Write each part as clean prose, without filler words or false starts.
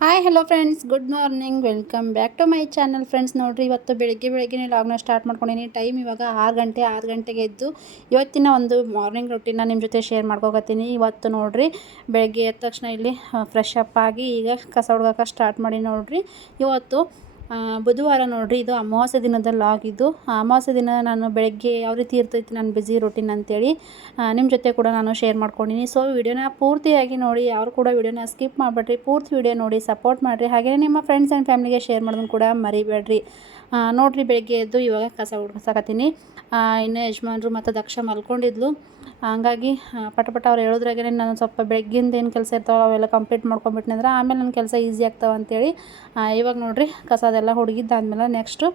Hi hello friends, good morning. Welcome back to my channel. Friends ನೋಡಿರಿ, ಇವತ್ತು ಬೆಳಗ್ಗೆ ಲಾಗ್ನ start ಮಾಡ್ಕೊಂಡಿನಿ. Time ಇವಾಗ 6 ಗಂಟೆಗೆ ಎದ್ದು ಇವತ್ತಿನ ಒಂದು ಮಾರ್ನಿಂಗ್ ರೊಟೀನ ನಿಮ್ಮ ಜೊತೆ ಶೇರ್ ಮಾಡ್ಕೋತೀನಿ. ಇವತ್ತು ನೋಡಿರಿ, ಬೆಳಗ್ಗೆ ಎದ್ದ ತಕ್ಷಣ ಇಲ್ಲಿ ಫ್ರೆಶ್ ಅಪ್ ಆಗಿ ಈಗ ಕಸ ಹುಡ್ಗಕ್ಕೆ ಸ್ಟಾರ್ಟ್ ಮಾಡಿ. ನೋಡಿರಿ, ಇವತ್ತು ಬುಧವಾರ ನೋಡಿರಿ, ಇದು ಅಮಾವಾಸ್ಯೆ ದಿನದ ಲಾಗ್. ಇದು ಅಮಾವಾಸ್ಯೆ ದಿನ ನಾನು ಬೆಳಗ್ಗೆ ಯಾವ ರೀತಿ ಇರ್ತೈತಿ ನನ್ನ ಬ್ಯುಸಿ ರೊಟೀನ್ ಅಂತೇಳಿ ನಿಮ್ಮ ಜೊತೆ ಕೂಡ ನಾನು ಶೇರ್ ಮಾಡ್ಕೊಂಡಿನಿ. ಸೊ ವಿಡಿಯೋನ ಪೂರ್ತಿಯಾಗಿ ನೋಡಿ, ಯಾರು ಕೂಡ ವಿಡಿಯೋನ ಸ್ಕಿಪ್ ಮಾಡಿಬಿಡ್ರಿ, ಪೂರ್ತಿ ವಿಡಿಯೋ ನೋಡಿ ಸಪೋರ್ಟ್ ಮಾಡಿರಿ. ಹಾಗೆಯೇ ನಿಮ್ಮ ಫ್ರೆಂಡ್ಸ್ ಆ್ಯಂಡ್ ಫ್ಯಾಮಿಲಿಗೆ ಶೇರ್ ಮಾಡೋದನ್ನು ಕೂಡ ಮರಿಬೇಡ್ರಿ. ನೋಡಿರಿ, ಬೆಳಗ್ಗೆ ಎದ್ದು ಇವಾಗ ಕಸ ಹುಡ್ಸಕತ್ತೀನಿ. ಇನ್ನು ಯಜಮಾನ್ರು ಮತ್ತು ದಕ್ಷ ಮಲ್ಕೊಂಡಿದ್ಲು. ಹಂಗಾಗಿ ಪಟ ಅವ್ರು ಹೇಳೋದ್ರಾಗೆ ನಾನು ಸ್ವಲ್ಪ ಬೆಳಗ್ಗಿಂದ ಏನು ಕೆಲಸ ಇರ್ತಾವೆ ಅವೆಲ್ಲ ಕಂಪ್ಲೀಟ್ ಮಾಡ್ಕೊಂಬಿಟ್ನಿ ಅಂದ್ರೆ ಆಮೇಲೆ ನನ್ನ ಕೆಲಸ ಈಸಿ ಆಗ್ತಾವೆ ಅಂತೇಳಿ ಇವಾಗ ನೋಡಿರಿ ಕಸ ಅದೆಲ್ಲ ಹುಡುಗಿದ್ದಾದ್ಮೇಲೆ ನೆಕ್ಸ್ಟು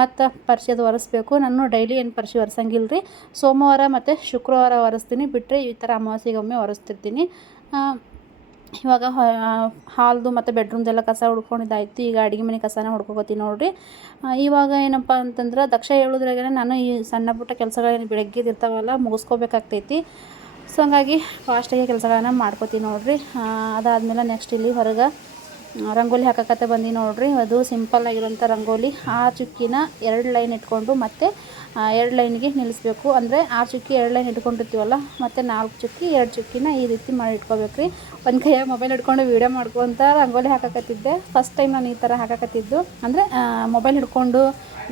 ಮತ್ತು ಪರ್ಸಿ ಅದು ಒರೆಸ್ಬೇಕು. ನಾನು ಡೈಲಿ ಏನು ಪರ್ಸಿ ಒರೆಸಂಗಿಲ್ಲ ರೀ, ಸೋಮವಾರ ಮತ್ತು ಶುಕ್ರವಾರ ಒರೆಸ್ತೀನಿ. ಬಿಟ್ಟರೆ ಈ ಥರ ಅಮಾವಾಸ್ಯೆಗೊಮ್ಮೆ ಒರೆಸ್ತಿರ್ತೀನಿ. ಇವಾಗ ಹಾಲ್ದು ಮತ್ತು ಬೆಡ್ರೂಮ್ದೆಲ್ಲ ಕಸ ಹುಡ್ಕೊಂಡಿದ್ದಾಯ್ತು. ಈಗ ಅಡುಗೆ ಮನೆ ಕಸನ ಹುಡ್ಕೋತೀನಿ ನೋಡಿರಿ. ಇವಾಗ ಏನಪ್ಪ ಅಂತಂದ್ರೆ ದಕ್ಷ ಹೇಳೋದ್ರಾಗೆ ನಾನು ಈ ಸಣ್ಣ ಪುಟ್ಟ ಕೆಲಸಗಳೇನು ಬೆಳಗ್ಗೆದು ಇರ್ತಾವಲ್ಲ ಮುಗಿಸ್ಕೋಬೇಕಾಗ್ತೈತಿ. ಸೊ ಹಂಗಾಗಿ ಫಾಸ್ಟಾಗಿ ಕೆಲಸಗಳನ್ನ ಮಾಡ್ಕೋತೀನಿ ನೋಡಿರಿ. ಅದಾದಮೇಲೆ ನೆಕ್ಸ್ಟ್ ಇಲ್ಲಿ ಹೊರಗೆ ರಂಗೋಲಿ ಹಾಕಕತ್ತೆ ಬಂದು ನೋಡಿರಿ. ಅದು ಸಿಂಪಲ್ ಆಗಿರೋಂಥ ರಂಗೋಲಿ. 6 ಚುಕ್ಕಿನ 2 ಲೈನ್ ಇಟ್ಕೊಂಡು ಮತ್ತೆ 2 ಲೈನ್ಗೆ ನಿಲ್ಲಿಸ್ಬೇಕು. ಅಂದರೆ 6 ಚುಕ್ಕಿ 2 ಲೈನ್ ಇಟ್ಕೊಂಡಿರ್ತೀವಲ್ಲ, ಮತ್ತು 4 ಚುಕ್ಕಿ 2 ಚುಕ್ಕಿನ ಈ ರೀತಿ ಮಾಡಿ ಇಟ್ಕೋಬೇಕು ರೀ. ಒಂದು ಕೈಯಾಗ ಮೊಬೈಲ್ ಹಿಡ್ಕೊಂಡು ವೀಡಿಯೋ ಮಾಡ್ಕೊತ ರಂಗೋಲಿ ಹಾಕಕತ್ತಿದ್ದೆ. ಫಸ್ಟ್ ಟೈಮ್ ನಾನು ಈ ಥರ ಹಾಕಕತ್ತಿದ್ದು, ಅಂದರೆ ಮೊಬೈಲ್ ಹಿಡ್ಕೊಂಡು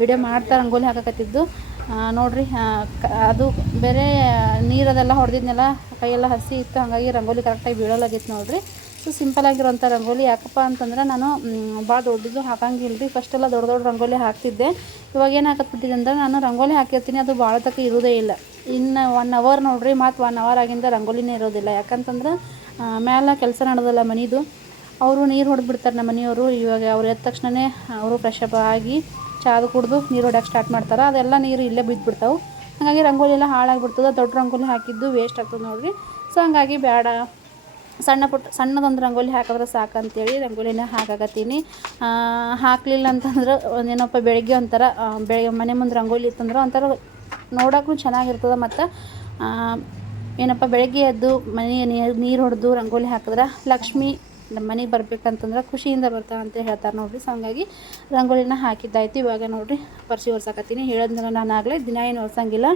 ವೀಡಿಯೋ ಮಾಡ್ತಾ ರಂಗೋಲಿ ಹಾಕಕತ್ತಿದ್ದು. ನೋಡಿರಿ, ಅದು ಬೇರೆ ನೀರದೆಲ್ಲ ಹೊಡೆದಿದ್ನೆಲ್ಲ ಕೈಯೆಲ್ಲ ಹಸಿ ಇತ್ತು, ಹಾಗಾಗಿ ರಂಗೋಲಿ ಕರೆಕ್ಟಾಗಿ ಬೀಳೋಲಾಗಿತ್ತು ನೋಡಿರಿ. ಸೊ ಸಿಂಪಲಾಗಿರೋಂಥ ರಂಗೋಲಿ. ಯಾಕಪ್ಪ ಅಂತಂದ್ರೆ ನಾನು ಭಾಳ ದೊಡ್ಡದು ಹಾಕಂಗಿಲ್ಲ ರೀ. ಫಸ್ಟೆಲ್ಲ ದೊಡ್ಡ ರಂಗೋಲಿ ಹಾಕ್ತಿದ್ದೆ. ಇವಾಗ ಏನು ಹಾಕತ್ಬಿಟ್ಟಿದೆ ಅಂದ್ರೆ ನಾನು ರಂಗೋಲಿ ಹಾಕಿರ್ತೀನಿ, ಅದು ಭಾಳ ತನಕ ಇರೋದೇ ಇಲ್ಲ. ಇನ್ನು 1 ಅವರ್ ನೋಡಿರಿ, ಮತ್ತು 1 ಅವರ್ ಆಗಿಂದ ರಂಗೋಲಿನೇ ಇರೋದಿಲ್ಲ. ಯಾಕಂತಂದ್ರೆ ಮೇಲೆ ಕೆಲಸ ನಡೆದಲ್ಲ ಮನೆದು, ಅವರು ನೀರು ಹೊಡೆದ್ಬಿಡ್ತಾರೆ ನಮ್ಮ ಮನೆಯವರು. ಇವಾಗ ಅವ್ರು ಎದ್ದ ತಕ್ಷಣವೇ ಅವರು ಫ್ರೆಶ್ ಅಪ್ ಆಗಿ ಚಾದು ಕುಡಿದು ನೀರು ಹೊಡ್ಯಕ್ಕೆ ಸ್ಟಾರ್ಟ್ ಮಾಡ್ತಾರೆ. ಅದೆಲ್ಲ ನೀರು ಇಲ್ಲೇ ಬಿದ್ದುಬಿಡ್ತಾವೆ. ಹಾಗಾಗಿ ರಂಗೋಲಿ ಎಲ್ಲ ಹಾಳಾಗಿಬಿಡ್ತದೆ. ದೊಡ್ಡ ರಂಗೋಲಿ ಹಾಕಿದ್ದು ವೇಸ್ಟ್ ಆಗ್ತದೆ ನೋಡಿರಿ. ಸೊ ಹಂಗಾಗಿ ಬೇಡ, ಸಣ್ಣದೊಂದು ರಂಗೋಲಿ ಹಾಕಿದ್ರೆ ಸಾಕಂತೇಳಿ ರಂಗೋಲಿನ ಹಾಕಾಕತ್ತೀನಿ. ಹಾಕಲಿಲ್ಲ ಅಂತಂದ್ರೆ ಏನಪ್ಪ, ಬೆಳಗ್ಗೆ ಒಂಥರ ಮನೆ ಮುಂದೆ ರಂಗೋಲಿ ಇತ್ತಂದ್ರೆ ಒಂಥರ ನೋಡೋಕ್ಕೂ ಚೆನ್ನಾಗಿರ್ತದೆ. ಮತ್ತು ಏನಪ್ಪ, ಬೆಳಗ್ಗೆ ಎದ್ದು ಮನೆ ನೀರು ಹೊಡೆದು ರಂಗೋಲಿ ಹಾಕಿದ್ರೆ ಲಕ್ಷ್ಮಿ ನಮ್ಮ ಮನೆಗೆ ಬರ್ಬೇಕಂತಂದ್ರೆ ಖುಷಿಯಿಂದ ಬರ್ತಾವೆ ಅಂತ ಹೇಳ್ತಾರೆ ನೋಡಿರಿ. ಸೊ ಹಂಗಾಗಿ ರಂಗೋಲಿನ ಹಾಕಿದ್ದಾಯ್ತು. ಇವಾಗ ನೋಡಿರಿ ಪರ್ಸಿ ಒರ್ಸಾಕತ್ತೀನಿ. ಹೇಳಿದ್ನಲ್ಲ ನಾನು ಆಗಲೇ, ದಿನ ಏನು ಒರ್ಸಂಗಿಲ್ಲ.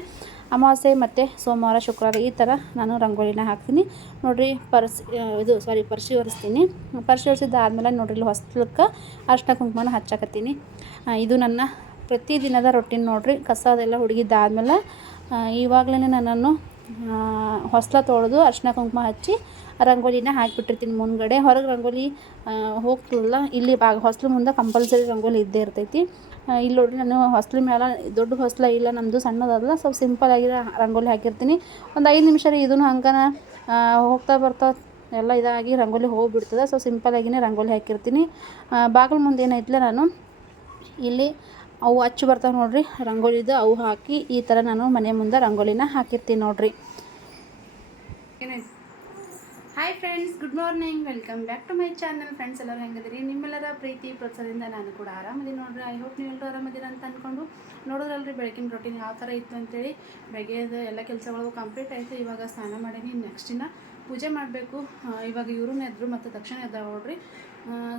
ಅಮಾವಾಸ್ಯೆ ಮತ್ತು ಸೋಮವಾರ ಶುಕ್ರವಾರ ಈ ಥರ ನಾನು ರಂಗೋಲಿನ ಹಾಕ್ತೀನಿ ನೋಡಿರಿ. ಪರ್ಸಿ ಒರೆಸ್ತೀನಿ. ಪರ್ಸಿ ಒರೆಸಿದ್ದಾದ್ಮೇಲೆ ನೋಡಿರಿ, ಇಲ್ಲಿ ಹೊಸ್ಲಕ್ಕೆ ಅರಿಶಿನ ಕುಂಕುಮನ ಹಚ್ಚಾಕತ್ತೀನಿ. ಇದು ನನ್ನ ಪ್ರತಿದಿನದ ರೊಟೀನ್ ನೋಡಿರಿ. ಕಸ ಅದೆಲ್ಲ ಹುಡುಗಿದ್ದಾದ್ಮೇಲೆ ಇವಾಗಲೇ ನಾನು ಹೊಸ್ಲ ತೊಳೆದು ಅರಿಶಿನ ಕುಂಕುಮ ಹಚ್ಚಿ ರಂಗೋಲಿನ ಹಾಕಿಬಿಟ್ಟಿರ್ತೀನಿ ಮುಂದ್ಗಡೆ. ಹೊರಗೆ ರಂಗೋಲಿ ಹೋಗ್ತದಲ್ಲ, ಇಲ್ಲಿ ಹೊಸ್ಲು ಮುಂದೆ ಕಂಪಲ್ಸರಿ ರಂಗೋಲಿ ಇದ್ದೇ ಇರ್ತೈತಿ. ಇಲ್ಲಿ ನೋಡಿರಿ, ನಾನು ಹೊಸ್ಲು ಮೇಲೆ ದೊಡ್ಡ ಹೊಸ್ಲ ಇಲ್ಲ, ನಮ್ಮದು ಸಣ್ಣದಲ್ಲ, ಸ್ವಲ್ಪ ಸಿಂಪಲಾಗಿರೋ ರಂಗೋಲಿ ಹಾಕಿರ್ತೀನಿ. ಒಂದು 5 ನಿಮಿಷ ರೀ, ಇದನ್ನು ಹಂಗನ ಹೋಗ್ತಾ ಬರ್ತಾ ಎಲ್ಲ ಇದಾಗಿ ರಂಗೋಲಿ ಹೋಗಿಬಿಡ್ತದೆ. ಸೊ ಸಿಂಪಲಾಗಿಯೇ ರಂಗೋಲಿ ಹಾಕಿರ್ತೀನಿ. ಬಾಗಿಲು ಮುಂದೆ ಏನೈತಲ್ಲ, ನಾನು ಇಲ್ಲಿ ಅವು ಹಚ್ಚಿ ಬರ್ತಾವೆ ನೋಡಿರಿ ರಂಗೋಲಿದು, ಅವು ಹಾಕಿ ಈ ಥರ ನಾನು ಮನೆ ಮುಂದೆ ರಂಗೋಲಿನ ಹಾಕಿರ್ತೀನಿ ನೋಡಿರಿ. Hi friends, good morning. Welcome back to my channel. Friends ಎಲ್ಲರೂ ಹೆಂಗದಿರಿ? ನಿಮ್ಮೆಲ್ಲರ ಪ್ರೀತಿ ಪ್ರೋತ್ಸಾಹದಿಂದ ನಾನು ಕೂಡ ಆರಾಮದಿ ನೋಡಿರಿ. ಐ ಹೋಪ್ ನೀವೆಲ್ಲರೂ ಆರಾಮದಿರ ಅಂತ ಅಂದ್ಕೊಂಡು ನೋಡೋದ್ರಲ್ರಿ ಬೆಳಗಿನ ರೊಟೀನ್ ಯಾವ ಥರ ಇತ್ತು ಅಂತೇಳಿ. ಬೆಳಗ್ಗೆದು ಎಲ್ಲ ಕೆಲಸಗಳು ಕಂಪ್ಲೀಟ್ ಆಯಿತು. ಇವಾಗ ಸ್ನಾನ ಮಾಡೀನಿ. ನೆಕ್ಸ್ಟಿನ ಪೂಜೆ ಮಾಡಬೇಕು. ಇವಾಗ ಇವ್ರೂ ಎದ್ರು ಮತ್ತು ತಕ್ಷಣ ಎದ್ದ ನೋಡ್ರಿ.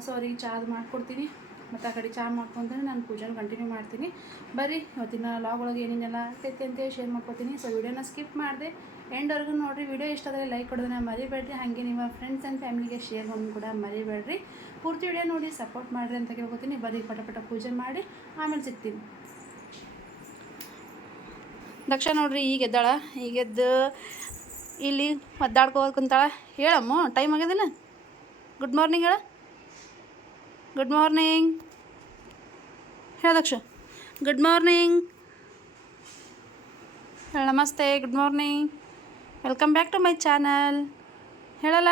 ಸೊ ಅವ್ರಿಗೆ ಚಾದು ಮಾಡಿಕೊಡ್ತೀನಿ, ಮತ್ತು ಆ ಕಡೆ ಚಹಾ ಮಾಡ್ಕೊತಾನೆ ನಾನು ಪೂಜೆನ ಕಂಟಿನ್ಯೂ ಮಾಡ್ತೀನಿ. ಬರ್ರಿ, ಇವತ್ತಿನ ಲಾಗ್ ಒಳಗೆ ಏನೇನೆಲ್ಲ ಆಗ್ತೈತಿ ಅಂತೇಳಿ ಶೇರ್ ಮಾಡ್ಕೊತೀನಿ. ಸೊ ವಿಡಿಯೋನ ಸ್ಕಿಪ್ ಮಾಡಿದೆ ಎಂಡ್ವರೆಗೂ ನೋಡಿರಿ. ವಿಡಿಯೋ ಇಷ್ಟ ಆದರೆ ಲೈಕ್ ಕೊಡೋದನ್ನ ಮರಿಬೇಡ್ರಿ. ಹಾಗೆ ನಿಮ್ಮ ಫ್ರೆಂಡ್ಸ್ ಆ್ಯಂಡ್ ಫ್ಯಾಮಿಲಿಗೆ ಶೇರ್ ಮಾಡೋದು ಕೂಡ ಮರಿಬೇಡ್ರಿ. ಪೂರ್ತಿ ವಿಡಿಯೋ ನೋಡಿ ಸಪೋರ್ಟ್ ಮಾಡಿರಿ ಅಂತ ಕೇಳ್ಕೊತೀನಿ. ಬರ್ರಿ, ಪಟ ಪೂಜೆ ಮಾಡಿ ಆಮೇಲೆ ಸಿಗ್ತೀನಿ. ದಕ್ಷ ನೋಡ್ರಿ ಈಗ ಎದ್ದಾಳ. ಈಗೆದ್ದು ಇಲ್ಲಿ ಒದ್ದಾಡ್ಕೋದು ಕುಂತಾಳ. ಹೇಳಮ್ಮ, ಟೈಮ್ ಆಗೋದಿಲ್ಲ. ಗುಡ್ ಮಾರ್ನಿಂಗ್ ಹೇಳ. ಗುಡ್ ಮಾರ್ನಿಂಗ್ ಹೇಳ ದಕ್ಷ. ಗುಡ್ ಮಾರ್ನಿಂಗ್ ಹೇಳ. ನಮಸ್ತೆ, good morning, welcome back to my channel. ಹೇಳಲ್ಲ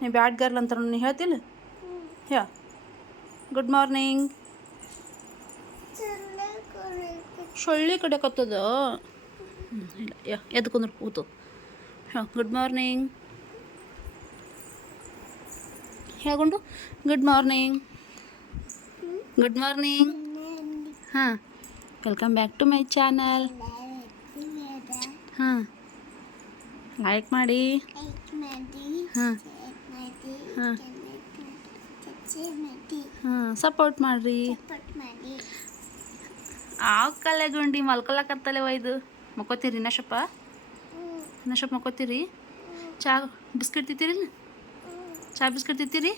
ನೀ ಬ್ಯಾಡ್ ಗರ್ಲ್ ಅಂತ ನೀ ಹೇಳ್ತಿಲ್ಲ. ಹೇಳ ಗುಡ್ ಮಾರ್ನಿಂಗ್. ಸೊಳ್ಳಿ ಕಡಿಯಕತ್ತದ. ಇಲ್ಲ, ಎದ್ದು ಕುಂದ್ರೆ ಕೂತು ಹೇಳ ಗುಡ್ ಮಾರ್ನಿಂಗ್. ಹೇಳ್ಕೊಂಡು ಗುಡ್ ಮಾರ್ನಿಂಗ್. Good morning. ಹಾಂ, welcome back to my channel. ಹಾಂ, ಲೈಕ್ ಮಾಡಿ. ಹಾಂ, ಹಾಂ ಹಾಂ ಸಪೋರ್ಟ್ ಮಾಡಿರಿ. ಆಕಲೆ ಗುಂಡಿ ಮಲ್ಕೊಳಕತ್ತಲೆ ಒಯ್ದು ಮಕ್ಕೋತೀರಿ ನಶಪ್ಪ ಮಕ್ಕೋತೀರಿ. ಚಾ ಬಿಸ್ಕಿಟ್ ತಿತ್ತೀರಿ, ಚಾ ಬಿಸ್ಕಿಟ್ ತಿತ್ತೀರಿ.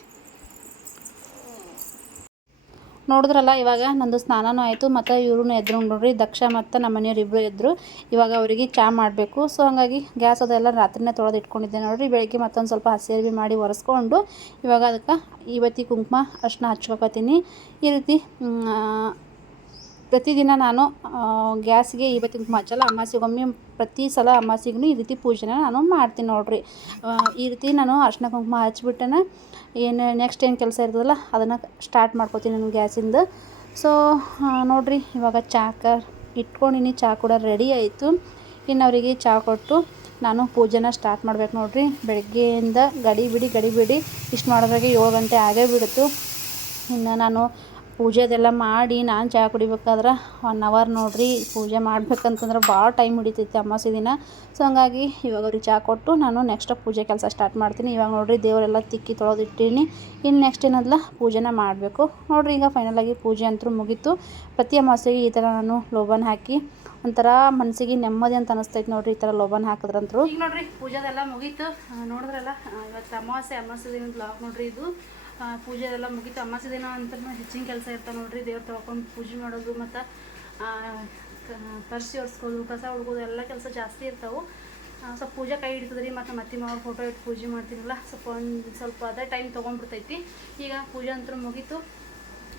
ನೋಡಿದ್ರಲ್ಲ, ಇವಾಗ ನಂದು ಸ್ನಾನನೂ ಆಯಿತು ಮತ್ತು ಇವ್ರೂ ಎದ್ರು ನೋಡ್ರಿ. ದಕ್ಷ ಮತ್ತು ನಮ್ಮ ಮನೆಯವ್ರು ಇಬ್ಬರು ಎದ್ರು. ಇವಾಗ ಅವರಿಗೆ ಚಾ ಮಾಡಬೇಕು. ಸೊ ಹಾಗಾಗಿ ಗ್ಯಾಸ್ ಅದೆಲ್ಲ ರಾತ್ರಿನೇ ತೊಳೆದು ಇಟ್ಕೊಂಡಿದ್ದೆ ನೋಡಿರಿ. ಬೆಳಗ್ಗೆ ಮತ್ತೊಂದು ಸ್ವಲ್ಪ ಹಸಿ ಅರಿವಿ ಮಾಡಿ ಒರೆಸ್ಕೊಂಡು ಇವಾಗ ಅದಕ್ಕೆ ಇವತ್ತಿ ಕುಂಕುಮ ಅರ್ಶಿನ ಹಚ್ಕೊತೀನಿ. ಈ ರೀತಿ ಪ್ರತಿದಿನ ನಾನು ಗ್ಯಾಸ್ಗೆ ಇವತ್ತಿ ಕುಂಕುಮ ಹಚ್ಚಲ್ಲ. ಅಮಾಸಿಗೊಮ್ಮೆ ಪ್ರತಿ ಸಲ ಅಮಾಸಿಗೂ ಈ ರೀತಿ ಪೂಜೆನ ನಾನು ಮಾಡ್ತೀನಿ ನೋಡಿರಿ. ಈ ರೀತಿ ನಾನು ಅರ್ಶಿನ ಕುಂಕುಮ ಹಚ್ಬಿಟ್ಟೆನ ಏನು ನೆಕ್ಸ್ಟ್ ಏನು ಕೆಲಸ ಇರ್ತದಲ್ಲ ಅದನ್ನು ಸ್ಟಾರ್ಟ್ ಮಾಡ್ಕೊತೀನಿ ನಾನು ಗ್ಯಾಸಿಂದ. ಸೊ ನೋಡಿರಿ, ಇವಾಗ ಚಾಕ ಇಟ್ಕೊಂಡಿನಿ. ಚಹಾ ಕೂಡ ರೆಡಿ ಆಯಿತು. ಇನ್ನು ಅವರಿಗೆ ಚಹಾ ಕೊಟ್ಟು ನಾನು ಪೂಜೆನ ಸ್ಟಾರ್ಟ್ ಮಾಡ್ಬೇಕು ನೋಡಿರಿ. ಬೆಳಗ್ಗೆಯಿಂದ ಗಡಿಬಿಡಿ ಇಷ್ಟು ಮಾಡೋದ್ರಾಗೆ 7 ಗಂಟೆ ಆಗೇ ಬಿಡ್ತು. ಇನ್ನು ನಾನು ಪೂಜೆದೆಲ್ಲ ಮಾಡಿ ನಾನು ಚಹಾ ಕುಡಿಬೇಕಾದ್ರೆ 1 ಅವರ್ ನೋಡಿರಿ. ಪೂಜೆ ಮಾಡ್ಬೇಕಂತಂದ್ರೆ ಭಾಳ ಟೈಮ್ ಹಿಡಿತೈತಿ ಅಮಾವಾಸ್ಯೆ ದಿನ. ಸೊ ಹಂಗಾಗಿ ಇವಾಗ ಅವ್ರಿಗೆ ಚಹಾ ಕೊಟ್ಟು ನಾನು ನೆಕ್ಸ್ಟ್ ಪೂಜೆ ಕೆಲಸ ಸ್ಟಾರ್ಟ್ ಮಾಡ್ತೀನಿ. ಇವಾಗ ನೋಡಿರಿ, ದೇವರೆಲ್ಲ ತಿಕ್ಕಿ ತೊಳೆದಿಟ್ಟಿನಿ. ಇನ್ನು ನೆಕ್ಸ್ಟ್ ಏನದಲ್ಲ ಪೂಜೆನ ಮಾಡಬೇಕು ನೋಡಿರಿ. ಈಗ ಫೈನಲಾಗಿ ಪೂಜೆ ಅಂತೂ ಮುಗೀತು. ಪ್ರತಿ ಅಮಾವಾಸ್ಯೆಗೆ ಈ ಥರ ನಾನು ಲೋಬನ್ ಹಾಕಿ ಒಂಥರ ಮನಸ್ಸಿಗೆ ನೆಮ್ಮದಿ ಅಂತ ಅನಿಸ್ತೈತೆ ನೋಡಿರಿ, ಈ ಥರ ಲೋಬನ್ ಹಾಕಿದ್ರಂತರು. ಈಗ ನೋಡಿರಿ, ಪೂಜೆದೆಲ್ಲ ಮುಗೀತು. ನೋಡಿದ್ರಲ್ಲ, ಇವತ್ತು ಅಮಾವಾಸ್ಯೆ ದಿನದ ಬ್ಲಾಗ್ ನೋಡಿರಿ ಇದು. ಪೂಜೆ ಎಲ್ಲ ಮುಗೀತು. ಅಮಾವಾಸ್ಯೆ ದಿನ ಅಂತ ಹೆಚ್ಚಿನ ಕೆಲಸ ಇರ್ತಾವೆ ನೋಡಿರಿ. ದೇವ್ರು ತೊಳ್ಕೊಂಡು ಪೂಜೆ ಮಾಡೋದು ಮತ್ತು ತರಿಸಿ ಒರೆಸ್ಕೋದು, ಕಸ ಹುಡ್ಕೋದು ಎಲ್ಲ ಕೆಲಸ ಜಾಸ್ತಿ ಇರ್ತಾವೆ. ಸ್ವಲ್ಪ ಪೂಜೆ ಕೈ ಹಿಡಿತದ್ರಿ. ಮತ್ತು ಮತ್ತೆ ಮಾವ್ರ ಫೋಟೋ ಇಟ್ಟು ಪೂಜೆ ಮಾಡ್ತೀನಲ್ಲ, ಸ್ವಲ್ಪ ಅದೇ ಟೈಮ್ ತೊಗೊಂಡ್ಬಿಡ್ತೈತಿ. ಈಗ ಪೂಜೆ ಅಂತೂ ಮುಗೀತು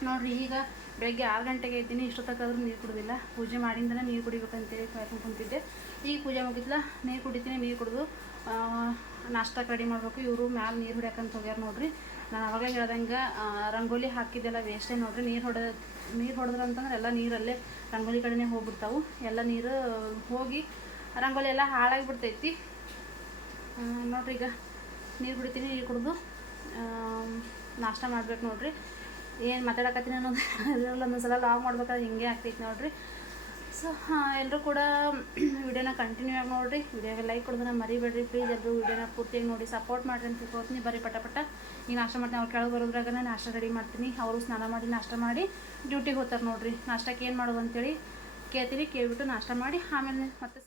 ನೋಡಿರಿ. ಈಗ ಬೆಳಗ್ಗೆ 6 ಗಂಟೆಗೆ ಇದ್ದೀನಿ. ಇಷ್ಟೊತ್ತಾದ್ರೂ ನೀರು ಕುಡಿದಿಲ್ಲ. ಪೂಜೆ ಮಾಡಿಂದನೇ ನೀರು ಕುಡಿಬೇಕಂತೇಳಿ ಕಾಯ್ಕೊಂಡು ಕುಂತಿದ್ದೆ. ಈಗ ಪೂಜೆ ಮುಗಿದ್ಲ, ನೀರು ಕುಡಿತೀನಿ. ನೀರು ಕುಡಿದು ನಾಷ್ಟಕ್ಕೆ ರೆಡಿ ಮಾಡಬೇಕು. ಇವರು ಮ್ಯಾಲೆ ನೀರು ಹೊಡ್ಯಾಕಂತ ಹೋಗ್ಯಾರ ನೋಡಿರಿ. ನಾನು ಅವಾಗಲೇ ಹೇಳ್ದಂಗೆ ರಂಗೋಲಿ ಹಾಕಿದ್ದೆಲ್ಲ ವೇಸ್ಟೇ ನೋಡಿರಿ. ನೀರು ಹೊಡೆದ್ರೆ ಅಂತಂದ್ರೆ ಎಲ್ಲ ನೀರಲ್ಲೇ ರಂಗೋಲಿ ಕಡೆನೇ ಹೋಗ್ಬಿಡ್ತಾವೆ. ಎಲ್ಲ ನೀರು ಹೋಗಿ ರಂಗೋಲಿ ಎಲ್ಲ ಹಾಳಾಗಿಬಿಡ್ತೈತಿ ನೋಡಿರಿ. ಈಗ ನೀರು ಕುಡಿತೀನಿ. ನೀರು ಕುಡಿದು ನಾಷ್ಟ ಮಾಡ್ಬೇಕು ನೋಡಿರಿ. ಏನು ಮಾತಾಡಕತ್ತೀನಿ ಅನ್ನೋದು ಅದರಲ್ಲಿ ಒಂದೊಂದ್ಸಲ ಲಾಗ್ ಮಾಡ್ಬೇಕಾದ್ರೆ ಹಿಂಗೆ ಆಗ್ತೈತಿ ನೋಡಿರಿ. ಸೊ ಎಲ್ಲರೂ ಕೂಡ ವಿಡಿಯೋನ ಕಂಟಿನ್ಯೂ ಆಗಿ ನೋಡಿರಿ. ವಿಡಿಯೋಗೆ ಲೈಕ್ ಕೊಡೋದನ್ನ ಮರಿಬೇಡ್ರಿ ಪ್ಲೀಸ್. ಎಲ್ಲರೂ ವಿಡಿಯೋನ ಪೂರ್ತಿಯಾಗಿ ನೋಡಿ ಸಪೋರ್ಟ್ ಮಾಡಿರಿ ಅಂತ ತಿಳ್ಕೊತೀನಿ. ಬರೀ ಪಟ ಈಗ ನಾಷ್ಟ ಮಾಡ್ತೀನಿ. ಅವ್ರು ಕೆಳಗೆ ಬರೋದ್ರಾಗ ನಾನು ನಾಷ್ಟ ರೆಡಿ ಮಾಡ್ತೀನಿ. ಅವರು ಸ್ನಾನ ಮಾಡಿ ನಾಷ್ಟ ಮಾಡಿ ಡ್ಯೂಟಿಗೆ ಹೋಗ್ತಾರೆ ನೋಡಿರಿ. ನಾಷ್ಟಕ್ಕೆ ಏನು ಮಾಡೋದು ಅಂತೇಳಿ ಕೇಳ್ತೀನಿ. ಕೇಳ್ಬಿಟ್ಟು ನಾಷ್ಟ ಮಾಡಿ ಆಮೇಲೆ ಮತ್ತೆ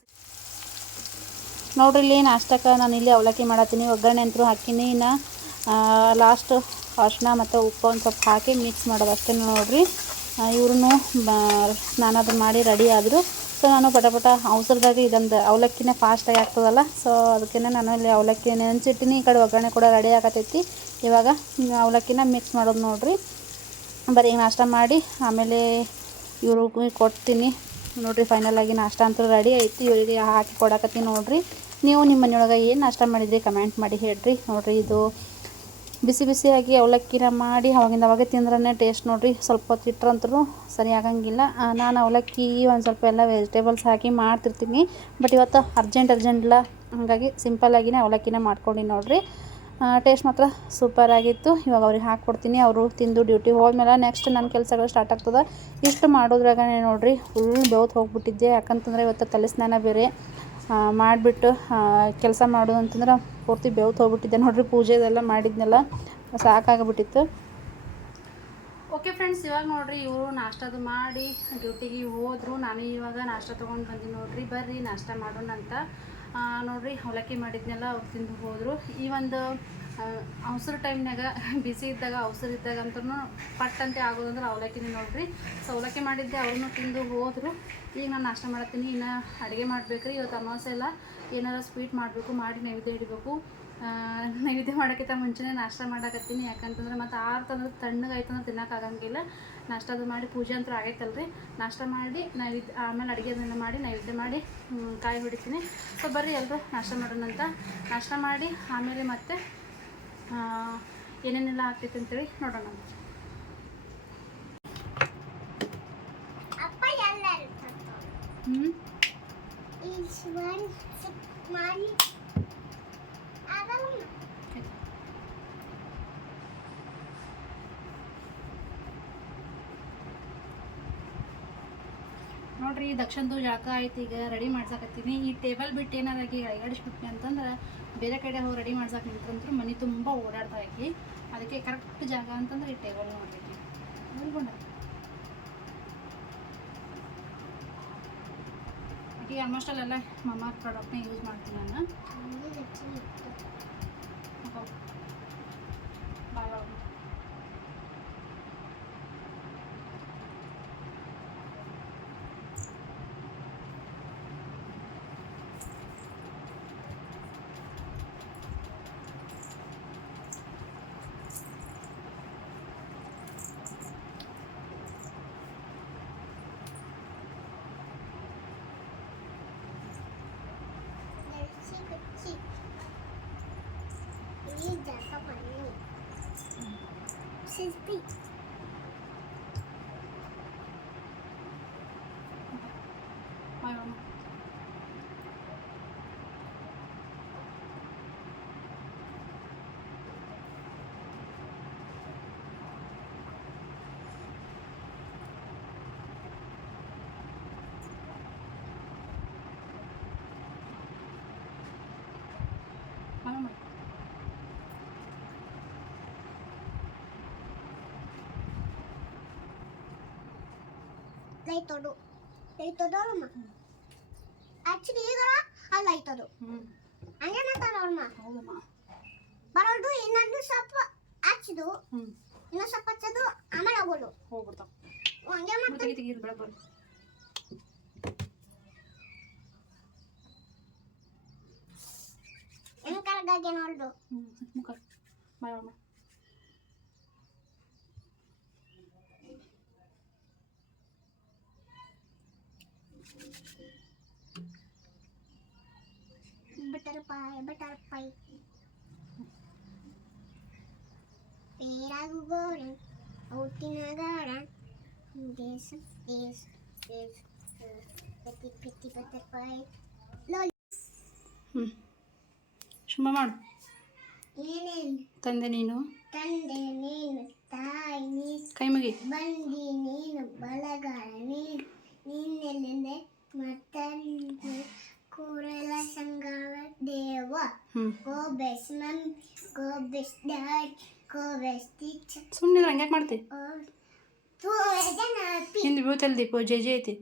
ನೋಡಿರಿ. ಇಲ್ಲಿ ನಾಷ್ಟಕ್ಕೆ ನಾನು ಇಲ್ಲಿ ಅವಲಕ್ಕಿ ಮಾಡತ್ತೀನಿ. ಒಗ್ಗರಣೆ ಅಂತೂ ಹಾಕಿನಿ. ಇನ್ನು ಲಾಸ್ಟ್ ಅರಿಶಿನ ಮತ್ತು ಉಪ್ಪು ಒಂದು ಸ್ವಲ್ಪ ಹಾಕಿ ಮಿಕ್ಸ್ ಮಾಡೋದು ಅಷ್ಟೇ ನೋಡಿರಿ. ಇವ್ರೂ ಸ್ನಾನ ಮಾಡಿ ರೆಡಿ ಆದರು. ಸೊ ನಾನು ಪಟ ಅವಸರದಾಗ ಇದೊಂದು ಅವಲಕ್ಕಿನೇ ಫಾಸ್ಟಾಗಿ ಆಗ್ತದಲ್ಲ. ಸೊ ಅದಕ್ಕೆ ನಾನು ಇಲ್ಲಿ ಅವಲಕ್ಕಿ ನೆನೆಸಿಟ್ಟಿನಿ. ಈ ಕಡೆ ಒಗ್ಗರಣೆ ಕೂಡ ರೆಡಿ ಆಗತೈತಿ. ಇವಾಗ ಅವಲಕ್ಕಿನ ಮಿಕ್ಸ್ ಮಾಡೋದು ನೋಡಿರಿ. ಬರೀ ಈಗ ನಾಷ್ಟ ಮಾಡಿ ಆಮೇಲೆ ಇವ್ರಿಗೆ ಕೊಡ್ತೀನಿ ನೋಡಿರಿ. ಫೈನಲಾಗಿ ನಾಷ್ಟ ಅಂತೂ ರೆಡಿ ಐತಿ. ಇವರಿಗೆ ಹಾಕಿ ಕೊಡಕತ್ತೀನಿ ನೋಡಿರಿ. ನೀವು ನಿಮ್ಮ ಮನೆಯೊಳಗೆ ಏನು ನಾಷ್ಟ ಮಾಡಿದ್ರಿ ಕಮೆಂಟ್ ಮಾಡಿ ಹೇಳ್ರಿ ನೋಡಿರಿ. ಇದು ಬಿಸಿಯಾಗಿ ಅವಲಕ್ಕಿನ ಮಾಡಿ ಅವಾಗೆ ತಿಂದ್ರೇ ಟೇಸ್ಟ್ ನೋಡಿರಿ. ಸ್ವಲ್ಪ ಹೊತ್ತು ಇಟ್ಟರಂತೂ ಸರಿ ಆಗಂಗಿಲ್ಲ. ನಾನು ಅವಲಕ್ಕಿ ಒಂದು ಸ್ವಲ್ಪ ಎಲ್ಲ ವೆಜಿಟೇಬಲ್ಸ್ ಹಾಕಿ ಮಾಡ್ತಿರ್ತೀನಿ. ಬಟ್ ಇವತ್ತು ಅರ್ಜೆಂಟಿಲ್ಲ, ಹಾಗಾಗಿ ಸಿಂಪಲ್ಲಾಗಿನೇ ಅವಲಕ್ಕಿನ ಮಾಡ್ಕೊಂಡು ನೋಡಿರಿ. ಟೇಸ್ಟ್ ಮಾತ್ರ ಸೂಪರಾಗಿತ್ತು. ಇವಾಗ ಅವ್ರಿಗೆ ಹಾಕ್ಕೊಡ್ತೀನಿ. ಅವರು ತಿಂದು ಡ್ಯೂಟಿ ಹೋದ್ಮೇಲೆ ನೆಕ್ಸ್ಟ್ ನನ್ನ ಕೆಲಸಗಳು ಸ್ಟಾರ್ಟ್ ಆಗ್ತದೆ. ಇಷ್ಟು ಮಾಡೋದ್ರಾಗನೇ ನೋಡಿರಿ ಫುಲ್ ಬೆವ್ತು ಹೋಗ್ಬಿಟ್ಟಿದ್ದೆ. ಯಾಕಂತಂದರೆ ಇವತ್ತು ತಲೆ ಸ್ನಾನ ಬೇರೆ ಮಾಡಿಬಿಟ್ಟು ಕೆಲಸ ಮಾಡೋದು ಅಂತಂದ್ರೆ ಪೂರ್ತಿ ಬೆವ್ತು ಹೋಗ್ಬಿಟ್ಟಿದ್ದೆ ನೋಡಿರಿ. ಪೂಜೆದೆಲ್ಲ ಮಾಡಿದ್ನೆಲ್ಲ ಸಾಕಾಗಿಬಿಟ್ಟಿತ್ತು. ಓಕೆ ಫ್ರೆಂಡ್ಸ್, ಇವಾಗ ನೋಡಿರಿ ಇವರು ನಾಷ್ಟದು ಮಾಡಿ ಡ್ಯೂಟಿಗೆ ಹೋದರು. ನಾನು ಇವಾಗ ನಾಷ್ಟ ತೊಗೊಂಡು ಬಂದು ನೋಡಿರಿ. ಬರ್ರಿ ನಾಷ್ಟ ಮಾಡೋಣ ಅಂತ ನೋಡಿರಿ. ಅವಲಕ್ಕಿ ಮಾಡಿದ್ನೆಲ್ಲ ಅವ್ರು ತಿಂದು ಹೋದರು. ಈ ಒಂದು ಅವಸರ ಟೈಮ್ನಾಗ ಬಿಸಿ ಇದ್ದಾಗ ಅವಸರ ಇದ್ದಾಗ ಅಂತೂ ಪಟ್ಟಂತೆ ಆಗೋದಂದ್ರೆ ಅವಲಕ್ಕಿನೇ ನೋಡಿರಿ. ಸೊ ಅವಲಕ್ಕಿ ಮಾಡಿದ್ದೆ, ಅವ್ರನ್ನೂ ತಿಂದು ಹೋದರು. ಈಗ ನಾನು ನಾಷ್ಟ ಮಾಡತ್ತೀನಿ. ಇನ್ನು ಅಡುಗೆ ಮಾಡಬೇಕ್ರಿ. ಇವತ್ತು ಅಮಾವಾಸ್ಯೆ ಎಲ್ಲ ಏನಾರು ಸ್ವೀಟ್ ಮಾಡಬೇಕು, ಮಾಡಿ ನೈವೇದ್ಯ ಇಡಬೇಕು. ನೈವೇದ್ಯ ಮಾಡೋಕ್ಕಿಂತ ಮುಂಚೆನೇ ನಾಷ್ಟ ಮಾಡಕತ್ತೀನಿ. ಯಾಕಂತಂದ್ರೆ ಮತ್ತು ಆರ್ತಂದ್ರೆ ತಣ್ಣಗಾಯ್ತಂದ್ರೆ ತಿನ್ನೋಕ್ಕಾಗಂಗಿಲ್ಲ. ನಾಷ್ಟದು ಮಾಡಿ ಪೂಜೆ ಅಂತೂ ಆಗೈತಲ್ರಿ. ನಾಷ್ಟ ಮಾಡಿ ನೈವೇದ್ಯ ಆಮೇಲೆ ಅಡುಗೆದನ್ನೆಲ್ಲ ಮಾಡಿ ನೈವೇದ್ಯ ಮಾಡಿ ಕಾಯಿ ಹೊಡಿತೀನಿ. ಸೊ ಬರ್ರಿ ಎಲ್ಲರೂ ನಾಷ್ಟ ಮಾಡೋಣಂತ. ನಾಷ್ಟ ಮಾಡಿ ಆಮೇಲೆ ಮತ್ತೆ ಏನೇನೆಲ್ಲ ಆಗ್ತೈತೆ ಅಂತೇಳಿ ನೋಡೋಣ. ನೋಡ್ರಿ ದಕ್ಷಿಣದು ಜಳಕ ಆಯ್ತು, ಈಗ ರೆಡಿ ಮಾಡ್ಸಕತ್ತೀನಿ. ಈ ಟೇಬಲ್ ಬಿಟ್ಟು ಏನಾರ ಆಕಿ ಅಳಗಾಡಿಸ್ಬಿಟ್ನಿ ಅಂತಂದ್ರೆ ಬೇರೆ ಕಡೆ ಹೋಗಿ ರೆಡಿ ಮಾಡ್ಸಕ್ಕೆ ನಿಂತಂದ್ರೆ ಮನೆ ತುಂಬ ಓಡಾಡ್ತಾ ಆಕಿ. ಅದಕ್ಕೆ ಕರೆಕ್ಟ್ ಜಾಗ ಅಂತಂದ್ರೆ ಈ ಟೇಬಲ್ ನೋಡ್ರಿ. ನೋಡ್ಕೊಂಡ ಆಕೆ ಆಲ್ಮೋಸ್ಟ್ ಅಲ್ಲೆಲ್ಲ ಮಮ್ಮ ಪ್ರಾಡಕ್ಟ್ನ ಯೂಸ್ ಮಾಡ್ತೀನಿ ನಾನು. ಬಾಯ್ ಬಾಯ್. ಲೈಟ್ ಅಮ್ಮ ಆಕ್ಚುಲಿ ಈಗ ಆ ಲೈಟ್ ಅದು ಹಂಗೆ ಮಾತಾಡೋಣ. ಹೌದಮ್ಮ ಬರೋದು ಇನ್ನೊಂದು ಸ್ವಲ್ಪ ಹಚ್ಚದು ಇನ್ನೊಂದು ಸ್ವಲ್ಪ ಹಚ್ಚದು ಆಮೇಲೆ ಹೋಗೋದು ಹೋಗ್ಬಿಡ್ತಾವ. ಹಂಗೆ ಮಾಡ್ತಾರೆ. ತೆಗೀರಿ ಬೆಳಗ್ಗೆ ಬರ್ರಿ. ಹೆಂಗ್ ಕರಗಾಗೆ ನೋಡ್ದು ಮುಖ ಬಾಯ್ ಅಮ್ಮ. butterfly peragu goreng outina garang this pretty butterfly lol ಶುಭ ಮಾಡು. ಏನೇನು ತಂದೆ ನೀನು, ತಂದೆ ನೀನು, ತಾಯಿ ನೀನು, ಕೈ ಮುಗಿ, ಬಂದಿ ನೀನು, ಬಳಗಾರ ನೀನು, ನೀನೆಲ್ಲಿಂದೆ ಮತ್ತೆ ಕೂರಲ ಸಂಗವ ದೇವ. ಗೋ ಬೆಸ್ಟ್ ಮಮ್, ಗೋ ಬೆಸ್ಟ್ ಡ್ಯಾಡ್, ಗೋ ಬೆಸ್ಟ್ ಟೀಚರ್. ಸುಮ್ಮನೆ ಹಂಗ್ಯಾಕೆ ಮಾಡ್ತಿ? ಹಿಂದೆ ಬೀಳ್ತಲ್ಲ ದೀಪು ಜೆ ಜೆ ಐತಿ.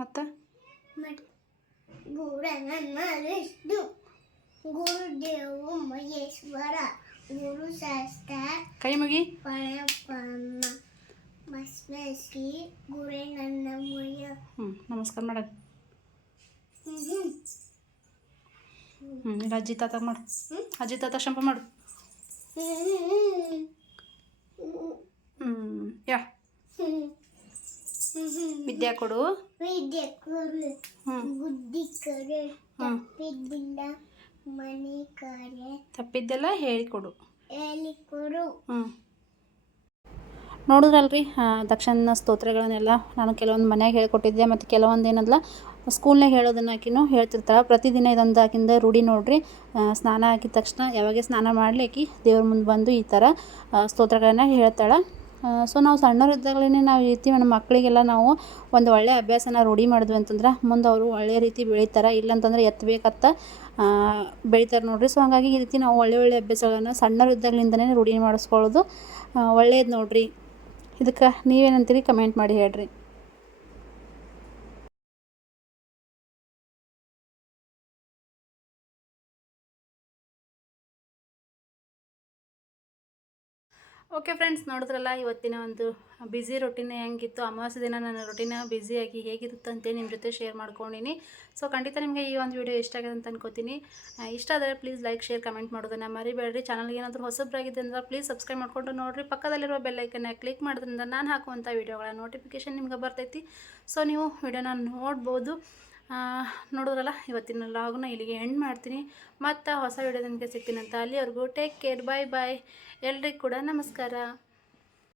ಮತ್ತು ಗುರು ನನ್ನ ವಿಷ್ಣು, ಗುರುದೇವ ಮಹೇಶ್ವರ, ಗುರು ಶಾಸ್ತ್ರ ಕೈ ಮುಗಿ, ಪರಪಮ್ಮ ಮಸ್ಮಸ್ಕಿ ಗುರೇ ನನ್ನ ಮುಯ್ಯ. ನಮಸ್ಕಾರ ಮಾಡ. ಇಲ್ಲ ಅಜ್ಜಿ ತಾತ ಮಾಡು, ಅಜ್ಜಿ ತಾತ ಶಂಪ ಮಾಡು. ಯಾ ವಿದ್ಯಾ ಕೊಡು, ವಿದ್ಯೆ ಕೊಡು, ಬುದ್ಧಿ ಕೊಡು, ತಪ್ಪಿದ್ದಿಲ್ಲ ಮನೆ ಕಾರ್ಯ ತಪ್ಪಿದ್ದೆಲ್ಲ ಹೇಳಿಕೊಡು, ಹೇಳಿಕೊಡು. ನೋಡಿದ್ರಲ್ರಿ ದಕ್ಷಿಣ ಸ್ತೋತ್ರಗಳನ್ನೆಲ್ಲ ನಾನು ಕೆಲವೊಂದು ಮನ್ಯಾಗ ಹೇಳ್ಕೊಟ್ಟಿದ್ದೆ, ಮತ್ತು ಕೆಲವೊಂದು ಏನಲ್ಲ ಸ್ಕೂಲ್ನಾಗ ಹೇಳೋದನ್ನ ಆಕಿನೂ ಹೇಳ್ತಿರ್ತಾಳೆ. ಪ್ರತಿದಿನ ಇದೊಂದು ಆಕಿಂದ ರೂಢಿ ನೋಡ್ರಿ. ಸ್ನಾನ ಹಾಕಿದ ತಕ್ಷಣ ಯಾವಾಗೇ ಸ್ನಾನ ಮಾಡಲಿ ಆಕಿ ದೇವ್ರ ಮುಂದೆ ಬಂದು ಈ ಥರ ಸ್ತೋತ್ರಗಳನ್ನ ಹೇಳ್ತಾಳೆ. ಸೊ ನಾವು ಸಣ್ಣವರಿದ್ದಾಗಲೇ ನಾವು ಈ ರೀತಿ ನಮ್ಮ ಮಕ್ಕಳಿಗೆಲ್ಲ ನಾವು ಒಂದು ಒಳ್ಳೆಯ ಅಭ್ಯಾಸನ ರೂಢಿ ಮಾಡಿದ್ವಿ ಅಂತಂದ್ರೆ ಮುಂದೆ ಅವರು ಒಳ್ಳೆಯ ರೀತಿ ಬೆಳೀತಾರೆ. ಇಲ್ಲಂತಂದ್ರೆ ಎತ್ತಬೇಕತ್ತ ಬೆಳಿತಾರೆ ನೋಡಿರಿ. ಸೊ ಹಾಗಾಗಿ ಈ ರೀತಿ ನಾವು ಒಳ್ಳೆ ಅಭ್ಯಾಸಗಳನ್ನು ಸಣ್ಣವರಿದ್ದಾಗಲಿಂದನೇ ರೂಢಿ ಮಾಡಿಸ್ಕೊಳ್ಳೋದು ಒಳ್ಳೆಯದು ನೋಡಿರಿ. ಇದಕ್ಕೆ ನೀವೇನಂತೀರಿ ಕಮೆಂಟ್ ಮಾಡಿ ಹೇಳ್ರಿ. ಓಕೆ ಫ್ರೆಂಡ್ಸ್, ನೋಡಿದ್ರಲ್ಲ ಇವತ್ತಿನ ಒಂದು ಬ್ಯುಸಿ ರೊಟೀನ್ ಹೆಂಗಿತ್ತು. ಅಮಾವಾಸ್ಯೆ ದಿನ ನನ್ನ ರೊಟೀನ ಬ್ಯುಸಿಯಾಗಿ ಹೇಗಿರುತ್ತೆ ಅಂತೇಳಿ ನಿಮ್ಮ ಜೊತೆ ಶೇರ್ ಮಾಡ್ಕೊಂಡಿನಿ. ಸೊ ಖಂಡಿತ ನಿಮಗೆ ಈ ಒಂದು ವಿಡಿಯೋ ಇಷ್ಟ ಆಗಿದೆ ಅಂತ ಅನ್ಕೋತೀನಿ. ಇಷ್ಟ ಆದರೆ ಪ್ಲೀಸ್ ಲೈಕ್ ಶೇರ್ ಕಮೆಂಟ್ ಮಾಡೋದನ್ನು ಮರಿಬೇಡ್ರಿ. ಚಾನಲ್ಗೆ ಏನಾದರೂ ಹೊಸಬ್ರಾಗಿದೆ ಅಂದ್ರೆ ಪ್ಲೀಸ್ ಸಬ್ಸ್ಕ್ರೈಬ್ ಮಾಡ್ಕೊಂಡು ನೋಡಿರಿ. ಪಕ್ಕದಲ್ಲಿರುವ ಬೆಲ್ಲೈಕನ್ನ ಕ್ಲಿಕ್ ಮಾಡೋದ್ರಿಂದ ನಾನು ಹಾಕುವಂಥ ವೀಡಿಯೋಗಳ ನೋಟಿಫಿಕೇಷನ್ ನಿಮ್ಗೆ ಬರ್ತೈತಿ. ಸೊ ನೀವು ವಿಡಿಯೋನ ನೋಡ್ಬೋದು. ನೋಡಿದ್ರಲ್ಲ ಇವತ್ತಿನ ಲಾಗ್ನ ಇಲ್ಲಿಗೆ ಎಂಡ್ ಮಾಡ್ತೀನಿ. ಮತ್ತು ಹೊಸ ವಿಡಿಯೋದೊಂದಿಗೆ ಸಿಗ್ತೀನಿ ಅಂತ. ಅಲ್ಲಿವರೆಗೂ ಟೇಕ್ ಕೇರ್, ಬಾಯ್ ಬಾಯ್. ಎಲ್ರಿಗೂ ಕೂಡ ನಮಸ್ಕಾರ.